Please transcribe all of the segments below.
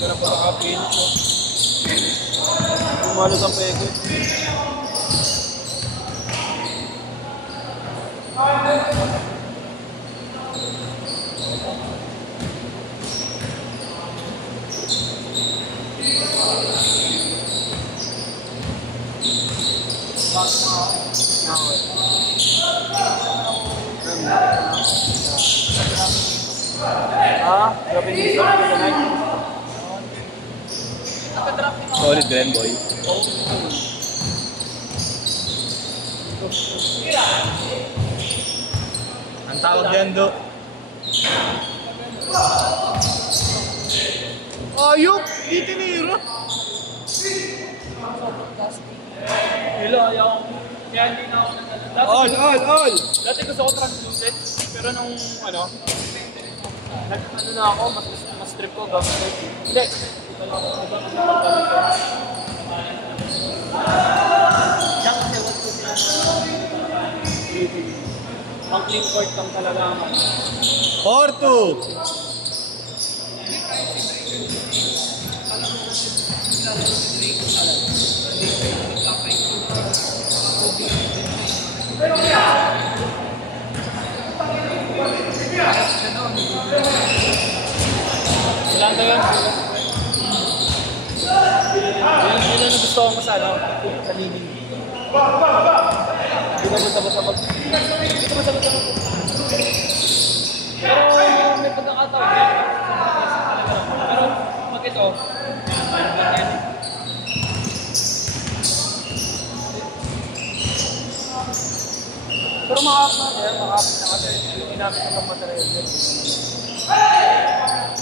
Ganda po sa kapin. Umalos ang peke. Grabe yung result ko tonight. Solid din, boy. Ang tawag dyan, Do. Ayok! Di tinira! Hila, ayaw. Kaya hindi na ako All! Dati gusto ko translucent, pero nung ano na ako, mas trip ko gamit ko. Hindi. Ang clean court lang talaga ako. 4-2. Ilan to yun? Yun na gusto ko sa ano, sa lining. Hindi na basta-basta pero may pagkakataon din. Pero pag ito, pero makakap na kasi yung ginamit ng material din.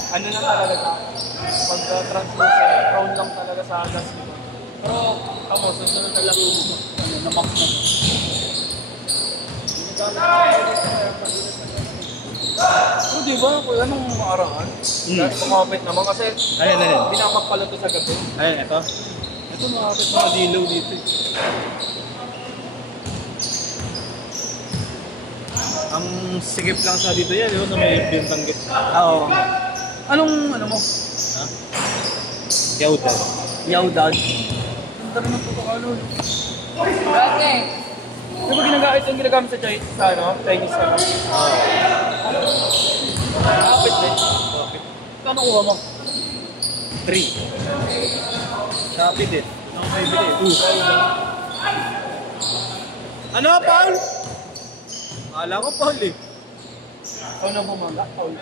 Ano na talaga sa pag-translucent, prone lang talaga sa gas nito. Pero ako, susunod na lang yung na-max na. Pero diba, anong maarahan? Dahil kumapit naman kasi binapagpala ito sa gabi. Ayun, ito. Ito makapit mga dilaw dito. Ang sigip lang sa dito yan, di ba? Sa may yung tanggit. Oo. Anong ano mo? Ha? Yaudan. Yaudan. Ang dami ng pagkakalo. Dati. Di ba ginagamit sa Chinese sa ano? Chinese ano? Oo. Kapit din. Kano kuha mo? 3. Shopee din. Ang may bili. Ano, Paul? Akala ko, Paul eh. Paul na bumala? Paul.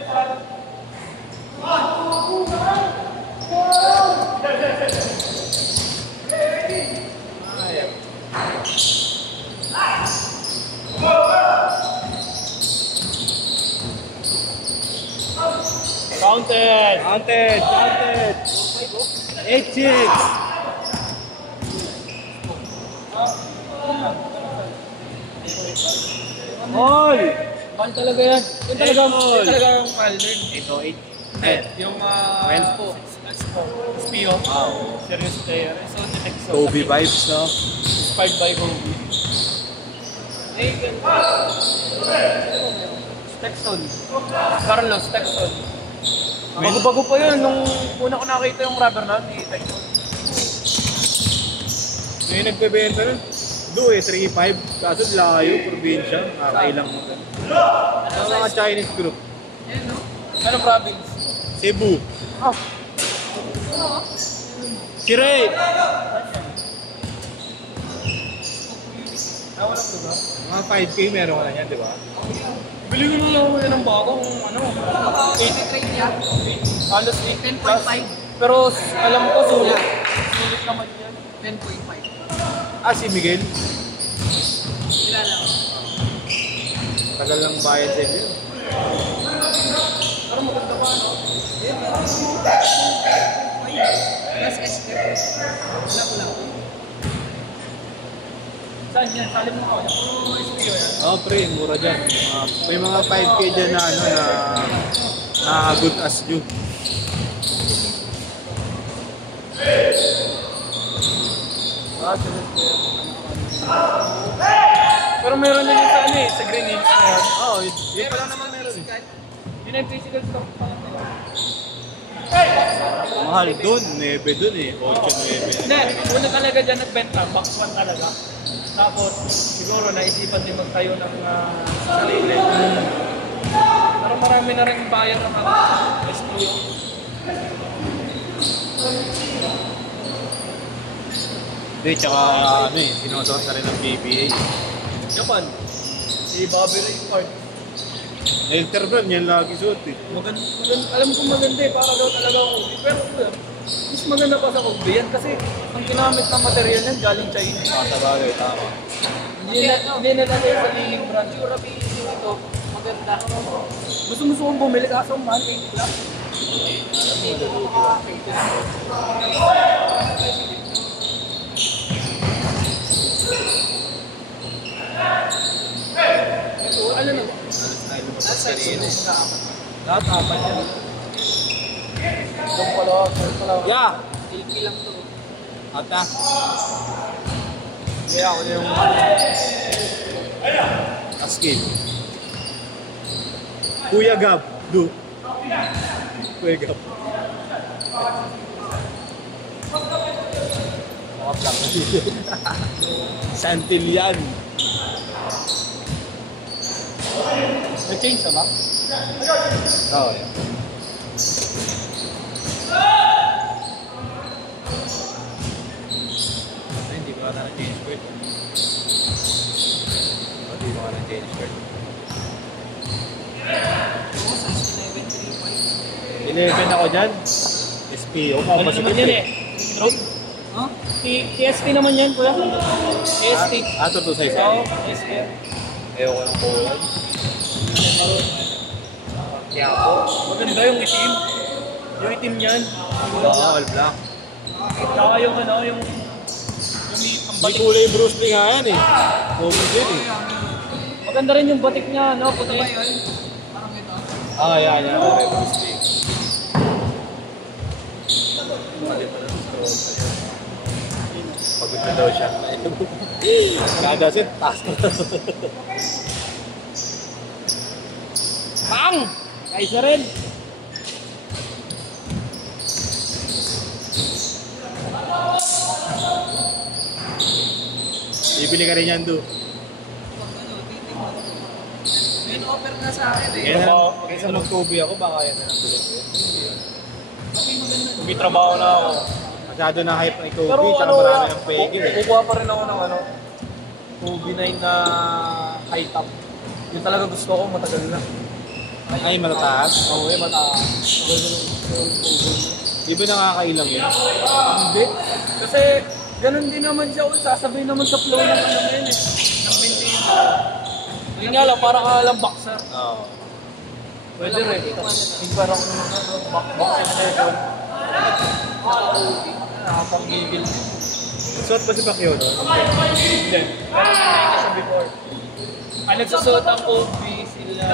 Counted! 8-6! All! Mahal talaga yan. Yun talaga ang mahal din. 8-8. Yung Wenspo. SPO. Wow. Serious player. So, Kobe vibes, no? Inspired by Kobe. Texon. Carlos Texon. Bago-bago pa yun. Nung una ko nakita yung rubber na ni Texon. Ngayon nagbebenta nun. Do eh, 3-5. Kaso layo, probinsya. Nakakailang mo. Ang mga Chinese group. Anong province? Cebu. Oh. Si Ray! Walang lugar. Mga 5K meron ka na yan, di ba? Bili ko na lang yan ng bagong ano. 8 niya. Halos 8 plus. 10.5. Pero alam ko sulit. Sulit naman yan. 10.5. Ah, si Miguel. Kilala ko. Tagal lang bayad sa inyo. Pero maganda pa ano. Plus SK. Wala ko lang. Saan yan? Salim mo ako. Yung SPO yan. Oo, pre, mura dyan. May mga 5K dyan na ano na good as you. Pero meron din yung sa ano eh, sa Green Hills na yan. Oo, yun pa lang naman meron. Yun yung physical stuff pa lang nila. Mahal dun, 9 dun eh. 8, 9. Hindi, una talaga dyan nagbenta, box 1 talaga. Tapos, siguro naisipan din magtayo ng sarili. Pero marami na rin buyer ng S2. Hindi, tsaka ano eh, sinusuot na rin ng PBA. Japan, si Bobby Rayford. Interbrand, yan lagi suot eh. Alam ko maganda eh, para daw talaga ako. Pero mas maganda pa sa Kobe yan kasi ang ginamit ng material yan galing China. Sabagay, tama. Hindi na natin sa liling brand. Durability nito, maganda. Gusto kong bumili kaso mahal, 80 lang. Ano na ba? Lahat apat yan. Doon pala. Yeah! LP lang to. Out na. Kaya ako na yung Askin. Kuya Gab. Do. Kuya Gab. Santillan. na-change na ba? Oo, yan. Hindi ko na change skirt. Hindi ko na change skirt. 11 ako dyan. SPO. Ano naman yan eh? Drone? Huh? TST naman yan, kuya. TST. Ito to size. Oo, TST. Ayoko ng kulay. Kaya ako. Maganda yung itim. Yung itim niyan. All black. Saka yung ano, yung ang May batik. kulay Bruce Lee nga yan eh. Common din eh. Maganda rin yung batik niya, no? Puti. Ba yun? Parang ito. Ah, yan. Kulay Bruce Lee. Pagod na daw siya. Kada set, taas na. Pang! Kaisa rin. Bibili ka rin yan, Do. May offer na sa akin eh. Kaya kaysa mag-Kobe ako, baka yan na lang tuloy. May trabaho na ako. Masyado na hype ng Kobe, Pero tsaka ano, marami ng peke eh. kukuha pa rin ako ng ano, Kobe 9 na high top. Yung talaga gusto ko, matagal na. Ay, matataas. Oo, mataas. Matagal na yung Kobe. Di ba nakakailang yun? Hindi. Kasi, ganun din naman siya. Sasabay naman sa flow ng ano na yun eh. Ng maintain. Yun nga lang, para ka lang boxer. Oo. Pwede rin. Yung parang boxer session. Nakapanggigil. Suot ba si Pacquiao no? Hindi. Pero hindi ka sa before. Ang nagsusuot ang Kobe sila...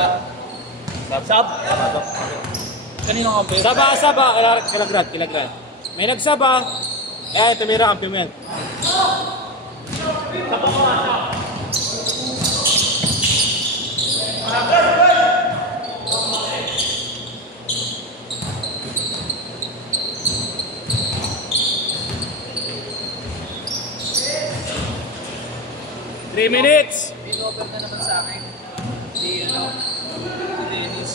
Sab? Kanino ka ba? Saba, kilagrat. May nagsaba. Eh, tumira ang pimen. Three minutes! May offer na naman sa akin. Di ano. Si Dennis.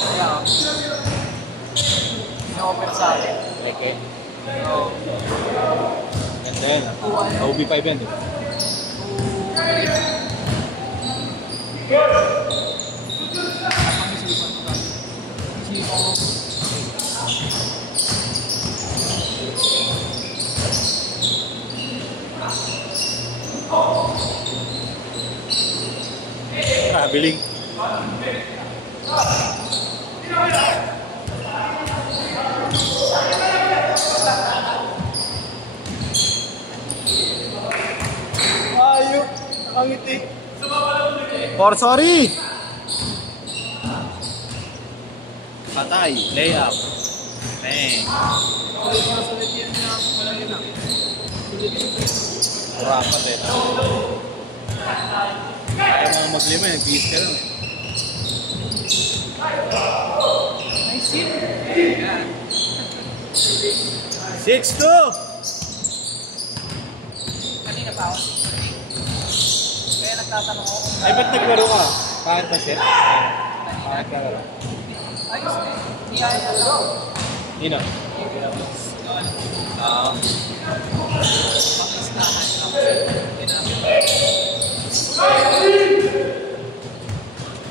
Kaya may offer sa akin. Okay. And then, OB5 yan, di ba? Biling. Ayok! Nakangiti. Or sorry! Patay. Layup. Bang. Sulit yan na wala rin ako. Kurapat eh. Kaya mga maglima, nag-beast ka lang eh. Nice hit. Yan. 6-2! Kanina pa ako. Kaya nagtatanong ako kung Ay, ba't naglaro ka? Bakit ba set? Bakit ka laro? ayos na eh. Hindi kaya na. Nino? Pakistahan lang.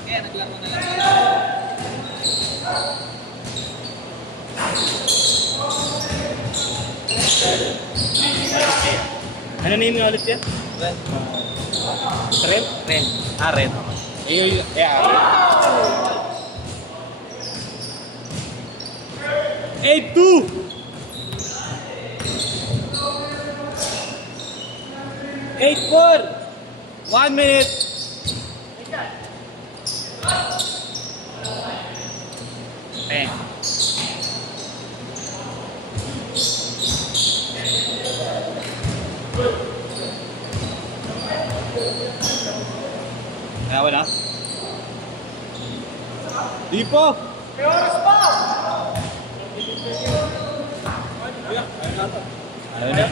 Kaya naglaro na lang sila. Ano na yung ulit yan? Well, Red? red. Ah, red. Yeah. 8-2! 8-4! 1 minute! Bang. Kaya wala? Di pa! May oras pa! Ayaw na.